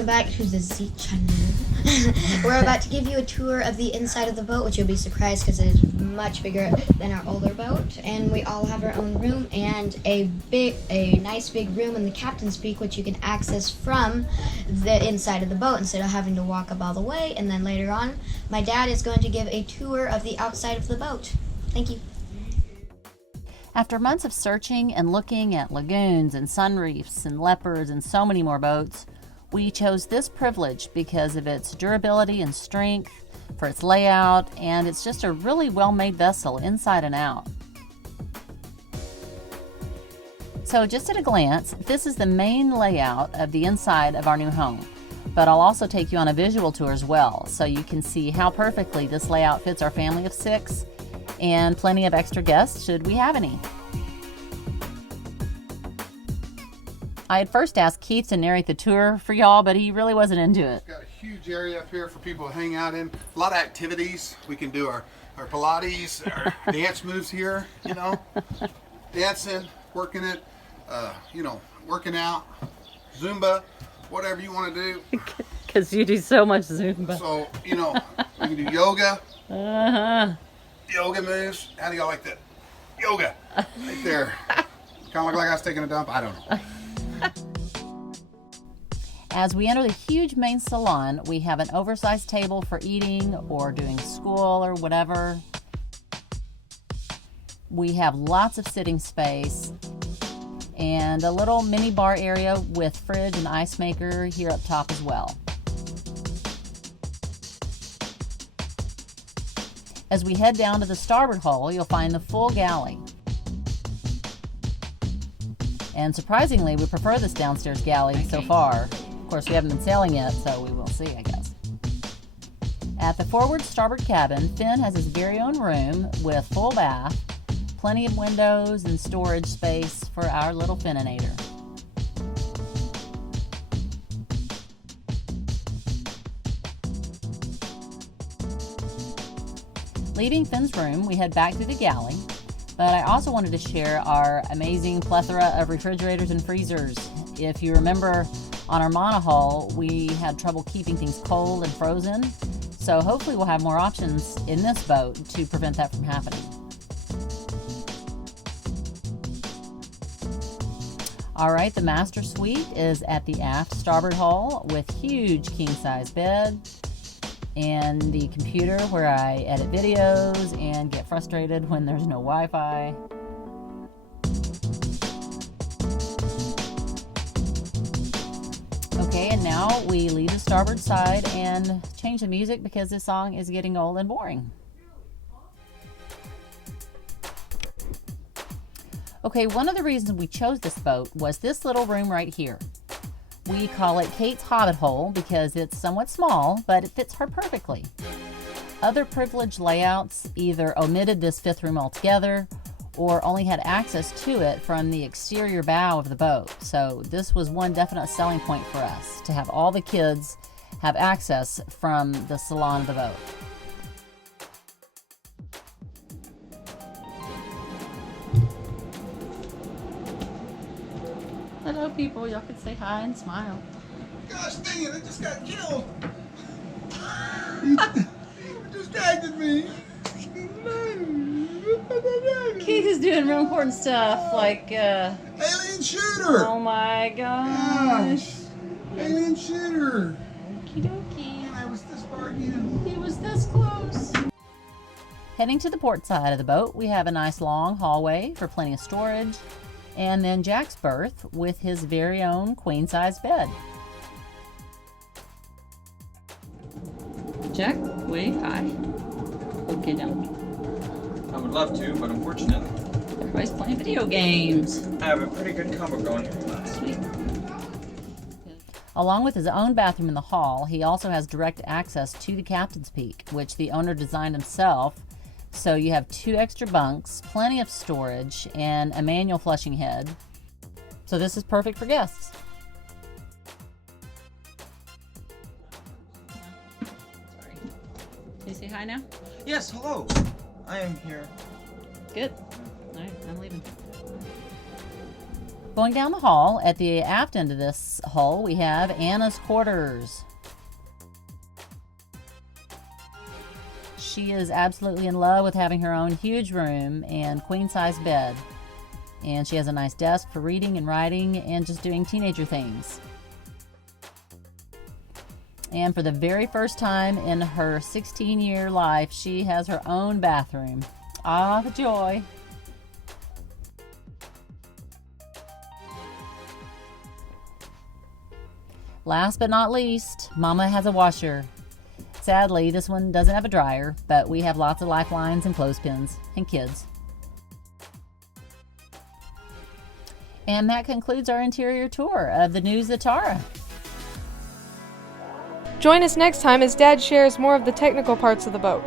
welcome back to the Z channel. We're about to give you a tour of the inside of the boat, which you'll be surprised because it is much bigger than our older boat. And we all have our own room and a nice big room in the captain's peak, which you can access from the inside of the boat instead of having to walk up all the way. And then later on, my dad is going to give a tour of the outside of the boat. Thank you. After months of searching and looking at lagoons and sunreefs and leopards and so many more boats, we chose this privilege because of its durability and strength, for its layout, and it's just a really well-made vessel inside and out. So just at a glance, this is the main layout of the inside of our new home, but I'll also take you on a visual tour as well, so you can see how perfectly this layout fits our family of 6 and plenty of extra guests should we have any. I had first asked Keith to narrate the tour for y'all, but he really wasn't into it. Got a huge area up here for people to hang out in. A lot of activities. We can do our Pilates, our dance moves here, you know, dancing, working it, working out, Zumba, whatever you want to do. Because you do so much Zumba. So, we can do yoga. Uh-huh. Yoga moves. How do y'all like that? Yoga. Right there. Kind of look like I was taking a dump. I don't know. As we enter the huge main salon, we have an oversized table for eating or doing school or whatever. We have lots of sitting space and a little mini bar area with fridge and ice maker here up top as well. As we head down to the starboard hull, you'll find the full galley. And surprisingly, we prefer this downstairs galley so far. Of course, we haven't been sailing yet, so we will see, I guess. At the forward starboard cabin, Finn has his very own room with full bath, plenty of windows and storage space for our little Finninator. Leaving Finn's room, we head back through the galley, but I also wanted to share our amazing plethora of refrigerators and freezers. If you remember, on our monohull, we had trouble keeping things cold and frozen, so hopefully we'll have more options in this boat to prevent that from happening. All right, the master suite is at the aft starboard hull with huge king-size bed and the computer where I edit videos and get frustrated when there's no Wi-Fi. Okay, and now we leave the starboard side and change the music because this song is getting old and boring. Okay, one of the reasons we chose this boat was this little room right here. We call it Kate's Hobbit Hole because it's somewhat small, but it fits her perfectly. Other privileged layouts either omitted this 5th room altogether or only had access to it from the exterior bow of the boat. So this was one definite selling point for us, to have all the kids have access from the salon of the boat. Hello people, y'all can say hi and smile. Gosh dang it, I just got killed. You distracted me. Keith is doing real important stuff like Alien shooter. oh my gosh. Alien shooter. Okie dokie. And I was this far again. He was this close. Heading to the port side of the boat, we have a nice long hallway for plenty of storage, and then Jack's berth with his very own queen-size bed. Jack, wave hi. Okay, down. I would love to, but unfortunately, Everybody's playing video games. I have a pretty good combo going. Sweet. Along with his own bathroom in the hall, he also has direct access to the captain's peak, which the owner designed himself. So you have 2 extra bunks, plenty of storage, and a manual flushing head. So this is perfect for guests. Sorry. Can you say hi now? Yes, hello. I am here. Good. All right, I'm leaving. Going down the hall, at the aft end of this hull, we have Anna's quarters. She is absolutely in love with having her own huge room and queen-size bed. And she has a nice desk for reading and writing and just doing teenager things. And for the very first time in her 16-year life, she has her own bathroom. Ah, the joy. Last but not least, Mama has a washer. Sadly, this one doesn't have a dryer, but we have lots of lifelines and clothespins and kids. And that concludes our interior tour of the new Zatara. Join us next time as Dad shares more of the technical parts of the boat.